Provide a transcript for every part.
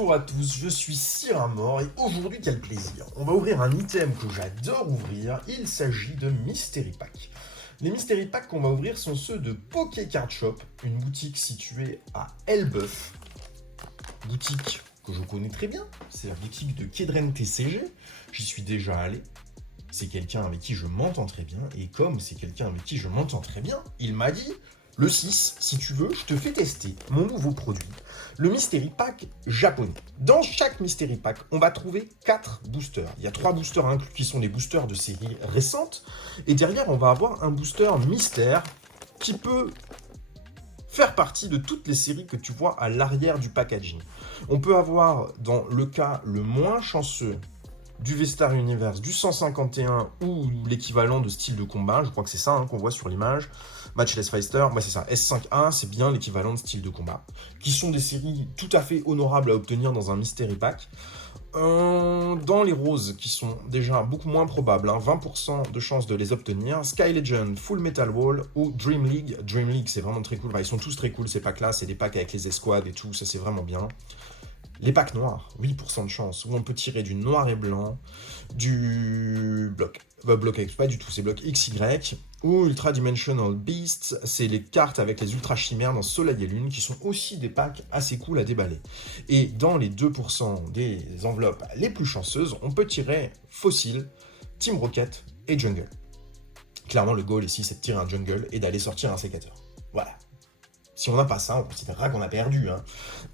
Bonjour à tous, je suis Syramore et aujourd'hui quel plaisir. On va ouvrir un item que j'adore ouvrir, il s'agit de Mystery Pack. Les Mystery Pack qu'on va ouvrir sont ceux de Poké Card Shop, une boutique située à Elbeuf. Boutique que je connais très bien, c'est la boutique de Kedren TCG, j'y suis déjà allé. C'est quelqu'un avec qui je m'entends très bien, et comme c'est quelqu'un avec qui je m'entends très bien, il m'a dit... Le 6, si tu veux, je te fais tester mon nouveau produit, le Mystery Pack japonais. Dans chaque Mystery Pack, on va trouver 4 boosters. Il y a 3 boosters inclus qui sont des boosters de séries récentes. Et derrière, on va avoir un booster mystère qui peut faire partie de toutes les séries que tu vois à l'arrière du packaging. On peut avoir, dans le cas le moins chanceux, du V-Star Universe, du 151 ou l'équivalent de style de combat, je crois que c'est ça qu'on voit sur l'image, Matchless Fighter, c'est ça, S5A, c'est bien l'équivalent de style de combat, qui sont des séries tout à fait honorables à obtenir dans un Mystery Pack. Dans les roses, qui sont déjà beaucoup moins probables, 20% de chances de les obtenir, Sky Legend, Full Metal Wall ou Dream League. Dream League, c'est vraiment très cool, ils sont tous très cool ces packs-là, c'est des packs avec les escouades et tout, ça c'est vraiment bien. Les packs noirs, 8% de chance, où on peut tirer du noir et blanc, du bloc X, pas du tout, c'est bloc XY, ou Ultra Dimensional Beasts, c'est les cartes avec les ultra chimères dans Soleil et Lune, qui sont aussi des packs assez cool à déballer. Et dans les 2% des enveloppes les plus chanceuses, on peut tirer Fossil, Team Rocket et Jungle. Clairement, le goal ici, c'est de tirer un Jungle et d'aller sortir un sécateur. Voilà. Si on n'a pas ça, on considérera qu'on a perdu.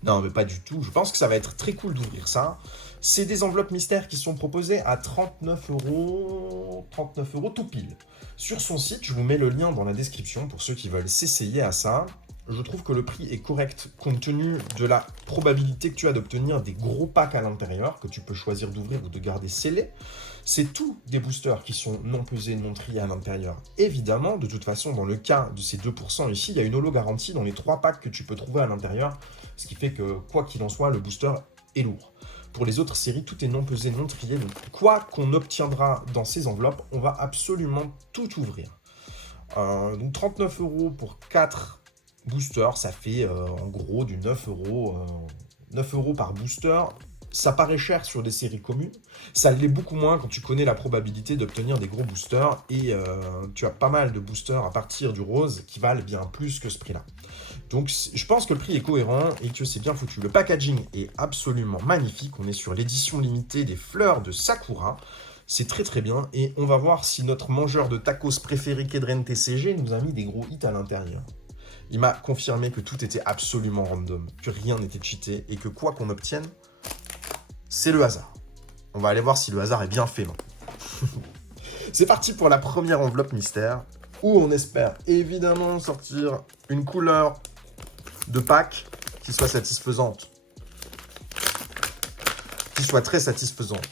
Non, mais pas du tout. Je pense que ça va être très cool d'ouvrir ça. C'est des enveloppes mystères qui sont proposées à 39 euros. 39 euros tout pile. Sur son site, je vous mets le lien dans la description pour ceux qui veulent s'essayer à ça. Je trouve que le prix est correct compte tenu de la probabilité que tu as d'obtenir des gros packs à l'intérieur que tu peux choisir d'ouvrir ou de garder scellés. C'est tous des boosters qui sont non pesés, non triés à l'intérieur. Évidemment, de toute façon, dans le cas de ces 2% ici, il y a une holo garantie dans les 3 packs que tu peux trouver à l'intérieur, ce qui fait que, quoi qu'il en soit, le booster est lourd. Pour les autres séries, tout est non pesé, non trié, donc quoi qu'on obtiendra dans ces enveloppes, on va absolument tout ouvrir. Donc 39 euros pour 4 boosters, ça fait en gros du 9 euros. 9 euros par booster. Ça paraît cher sur des séries communes, ça l'est beaucoup moins quand tu connais la probabilité d'obtenir des gros boosters, et tu as pas mal de boosters à partir du rose qui valent bien plus que ce prix-là. Donc je pense que le prix est cohérent et que c'est bien foutu. Le packaging est absolument magnifique, on est sur l'édition limitée des fleurs de Sakura, c'est très très bien, et on va voir si notre mangeur de tacos préféré Kedren TCG nous a mis des gros hits à l'intérieur. Il m'a confirmé que tout était absolument random, que rien n'était cheaté, et que quoi qu'on obtienne, c'est le hasard. On va aller voir si le hasard est bien fait maintenant. C'est parti pour la première enveloppe mystère, où on espère évidemment sortir une couleur de pack qui soit satisfaisante. Qui soit très satisfaisante.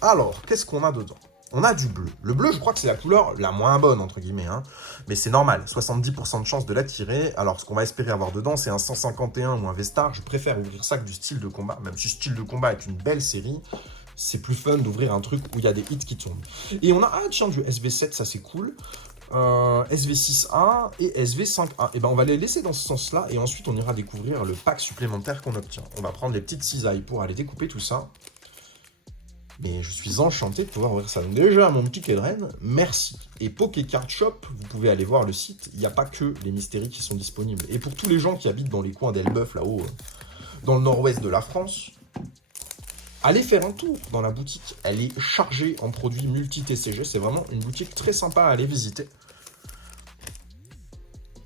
Alors, qu'est-ce qu'on a dedans ? On a du bleu. Le bleu, je crois que c'est la couleur la moins bonne, entre guillemets. Mais c'est normal, 70% de chance de la tirer. Alors, ce qu'on va espérer avoir dedans, c'est un 151 ou un V-Star. Je préfère ouvrir ça que du style de combat. Même si style de combat est une belle série, c'est plus fun d'ouvrir un truc où il y a des hits qui tournent. Et on a, du SV7, ça c'est cool. SV6A et SV5A. Et ben on va les laisser dans ce sens-là. Et ensuite, on ira découvrir le pack supplémentaire qu'on obtient. On va prendre les petites cisailles pour aller découper tout ça. Mais je suis enchanté de pouvoir ouvrir ça. Donc déjà, mon petit Kedren, merci. Et Poké Card Shop, vous pouvez aller voir le site. Il n'y a pas que les mystéries qui sont disponibles. Et pour tous les gens qui habitent dans les coins d'Elbeuf, là-haut, dans le nord-ouest de la France, allez faire un tour dans la boutique. Elle est chargée en produits multi-TCG. C'est vraiment une boutique très sympa à aller visiter.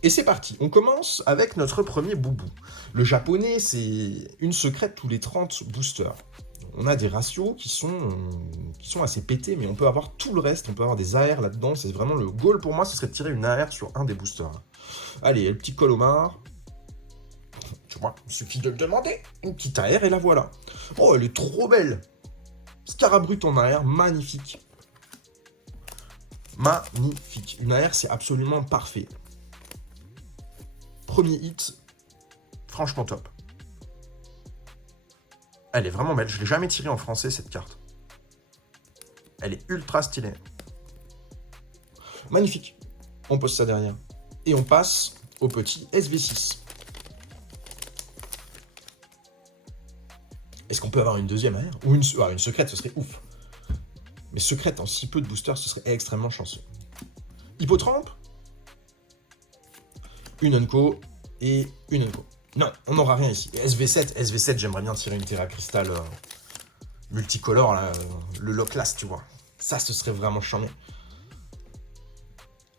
Et c'est parti, on commence avec notre premier boubou. Le japonais, c'est une secrète tous les 30 boosters. On a des ratios qui sont assez pétés, mais on peut avoir tout le reste, on peut avoir des AR là-dedans, c'est vraiment le goal pour moi, ce serait de tirer une AR sur un des boosters. Allez, le petit Colomar, tu vois, il suffit de le demander, une petite AR et la voilà. Oh, elle est trop belle. Scarabrut en AR, magnifique. Magnifique, une AR c'est absolument parfait. Premier hit, franchement top. Elle est vraiment belle, je ne l'ai jamais tirée en français cette carte. Elle est ultra stylée. Magnifique. On pose ça derrière. Et on passe au petit SV6. Est-ce qu'on peut avoir une deuxième AR? Ou une secrète, ce serait ouf. Mais secrète en si peu de boosters, ce serait extrêmement chanceux. Hippotrampe, une Unco et une Unco. Non, on n'aura rien ici. Et SV7, j'aimerais bien tirer une Terra Crystal multicolore, là, le Locklast, tu vois. Ça, ce serait vraiment charmant.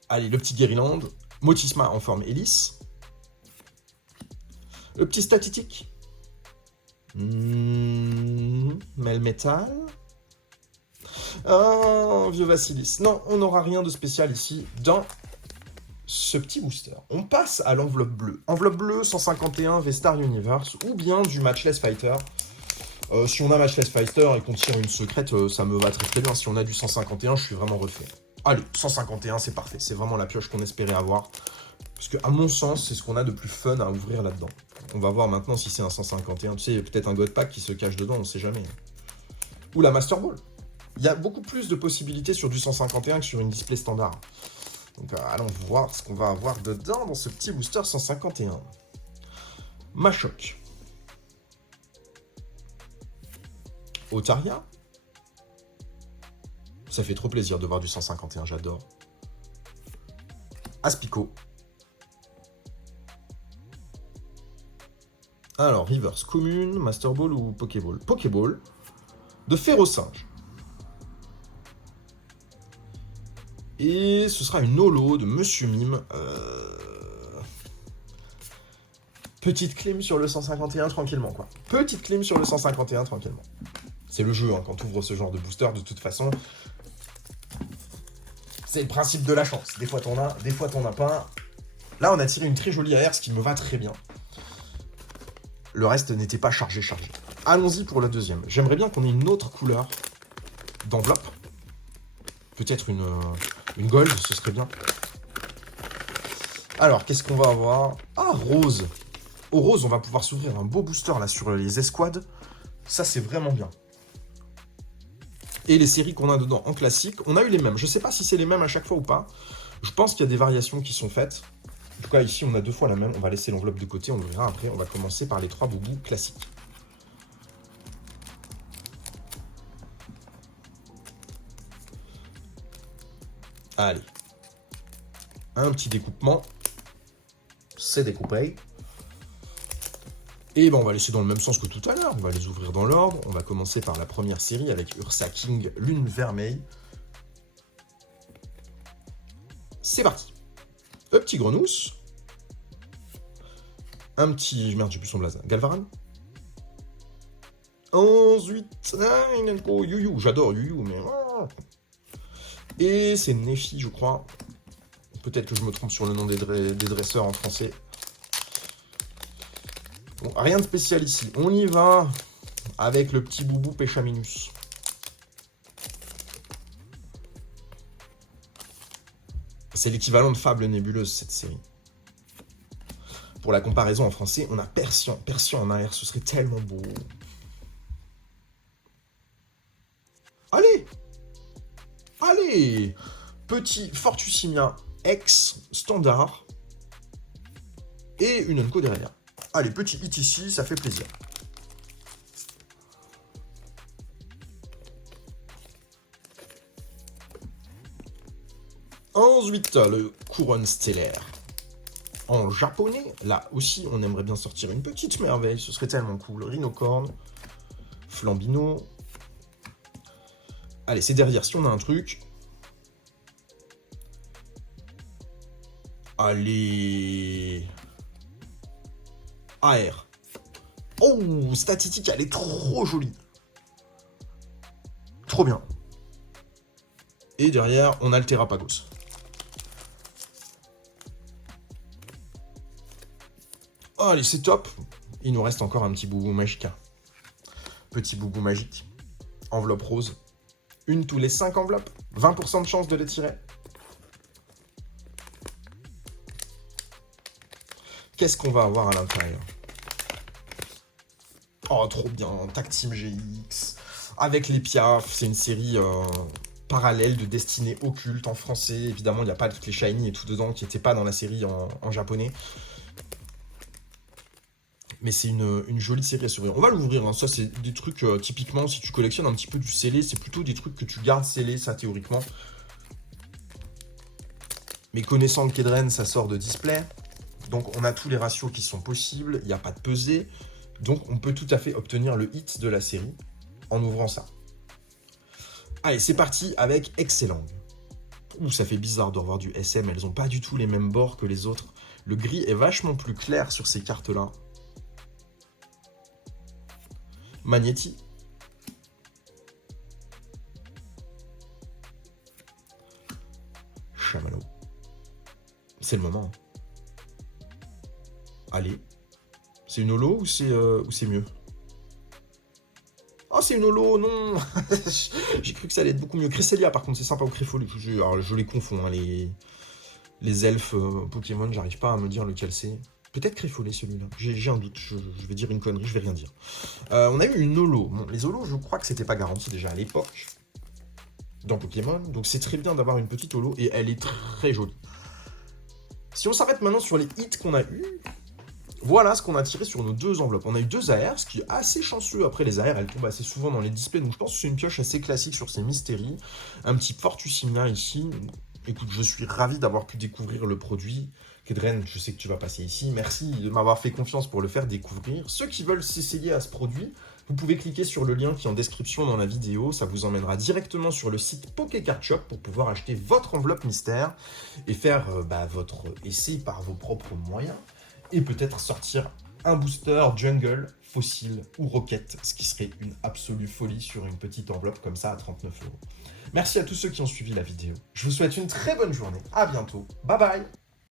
Allez, le petit Guerryland, Motisma en forme hélice. Le petit Statitique. Melmetal. Oh, vieux Vassilis. Non, on n'aura rien de spécial ici dans ce petit booster. On passe à l'enveloppe bleue. Enveloppe bleue, 151 V-Star Universe, ou bien du Matchless Fighter. Si on a Matchless Fighter et qu'on tire une secrète, ça me va très très bien. Si on a du 151, je suis vraiment refait. Allez, 151, c'est parfait. C'est vraiment la pioche qu'on espérait avoir. Parce que, à mon sens, c'est ce qu'on a de plus fun à ouvrir là-dedans. On va voir maintenant si c'est un 151. Tu sais, il y a peut-être un God Pack qui se cache dedans, on sait jamais. Ou la Master Ball. Il y a beaucoup plus de possibilités sur du 151 que sur une display standard. Donc allons voir ce qu'on va avoir dedans dans ce petit booster 151. Machoc. Otaria. Ça fait trop plaisir de voir du 151, j'adore. Aspico. Alors, Reverse commune, Master Ball ou Pokéball? Pokéball. De Férocinge. Et ce sera une holo de Monsieur Mime. Petite clim sur le 151 tranquillement, quoi. Petite clim sur le 151 tranquillement. C'est le jeu, hein, quand tu ouvres ce genre de booster, de toute façon. C'est le principe de la chance. Des fois t'en as, des fois t'en as pas. Là, on a tiré une très jolie AR, ce qui me va très bien. Le reste n'était pas chargé. Allons-y pour la deuxième. J'aimerais bien qu'on ait une autre couleur d'enveloppe. Peut-être une gold, ce serait bien. Alors, qu'est-ce qu'on va avoir? Ah, rose. Au rose, on va pouvoir s'ouvrir un beau booster là sur les escouades. Ça, c'est vraiment bien. Et les séries qu'on a dedans en classique, on a eu les mêmes. Je sais pas si c'est les mêmes à chaque fois ou pas. Je pense qu'il y a des variations qui sont faites. En tout cas, ici, on a 2 fois la même. On va laisser l'enveloppe de côté, on le verra après. On va commencer par les 3 boubous classiques. Allez. Un petit découpement. C'est découpé. Et ben on va laisser dans le même sens que tout à l'heure. On va les ouvrir dans l'ordre. On va commencer par la première série avec Ursa King, Lune Vermeille. C'est parti. Un petit Grenousse. Un petit... Merde, j'ai plus son blaze. Galvaran. Ensuite... Ah, Inenko, Yu-Yu. J'adore Yu-Yu, mais... Et c'est Nefi, je crois. Peut-être que je me trompe sur le nom des dresseurs en français. Bon, rien de spécial ici. On y va avec le petit boubou Péchaminus. C'est l'équivalent de Fable Nébuleuse, cette série. Pour la comparaison en français, on a Persian. Persian en arrière, ce serait tellement beau. Allez! Allez! Petit Fortusimia X standard. Et une Unco derrière. Allez, petit hit ici, ça fait plaisir. Ensuite, le couronne stellaire. En japonais, là aussi, on aimerait bien sortir une petite merveille. Ce serait tellement cool. Rhinocorne, Flambino. Allez, c'est derrière. Si on a un truc... Allez... AR. Oh, statistique, elle est trop jolie. Trop bien. Et derrière, on a le Terrapagos. Oh, allez, c'est top. Il nous reste encore un petit boubou magique. Petit boubou magique. Enveloppe rose. Une tous les 5 enveloppes. 20% de chance de les tirer. Qu'est-ce qu'on va avoir à l'intérieur? Oh, trop bien. Tactime GX. Avec les Piaf. C'est une série parallèle de destinée occulte en français. Évidemment, il n'y a pas toutes les shiny et tout dedans qui n'étaient pas dans la série en japonais. Mais c'est une jolie série à s'ouvrir. On va l'ouvrir, hein. Ça c'est des trucs, typiquement, si tu collectionnes un petit peu du scellé, c'est plutôt des trucs que tu gardes scellés, ça théoriquement. Mais connaissant le Kedren, ça sort de display. Donc on a tous les ratios qui sont possibles, il n'y a pas de pesée. Donc on peut tout à fait obtenir le hit de la série en ouvrant ça. Allez, c'est parti avec Excellang. Ouh, ça fait bizarre de revoir du SM, elles n'ont pas du tout les mêmes bords que les autres. Le gris est vachement plus clair sur ces cartes-là. Magnéti. Chamallow. C'est le moment. Allez. C'est une holo ou c'est mieux? Oh, c'est une holo, non. J'ai cru que ça allait être beaucoup mieux. Cresselia, par contre, c'est sympa, ou Créfolie. Alors, je les confonds, hein, les elfes Pokémon, j'arrive pas à me dire lequel c'est. Peut-être Créfolie, celui-là. J'ai un doute, je vais dire une connerie, je vais rien dire. On a eu une holo. Bon, les holos, je crois que c'était pas garanti déjà à l'époque dans Pokémon, donc c'est très bien d'avoir une petite holo, et elle est très jolie. Si on s'arrête maintenant sur les hits qu'on a eu, voilà ce qu'on a tiré sur nos deux enveloppes. On a eu 2 AR, ce qui est assez chanceux. Après, les AR, elles tombent assez souvent dans les displays, donc je pense que c'est une pioche assez classique sur ces Mystery. Un petit Fortusimia ici. Écoute, je suis ravi d'avoir pu découvrir le produit. Kedren, je sais que tu vas passer ici. Merci de m'avoir fait confiance pour le faire découvrir. Ceux qui veulent s'essayer à ce produit, vous pouvez cliquer sur le lien qui est en description dans la vidéo. Ça vous emmènera directement sur le site Pokécard Shop pour pouvoir acheter votre enveloppe mystère et faire votre essai par vos propres moyens. Et peut-être sortir un booster jungle, fossile ou roquette, ce qui serait une absolue folie sur une petite enveloppe comme ça à 39 €. Merci à tous ceux qui ont suivi la vidéo. Je vous souhaite une très bonne journée. À bientôt. Bye bye.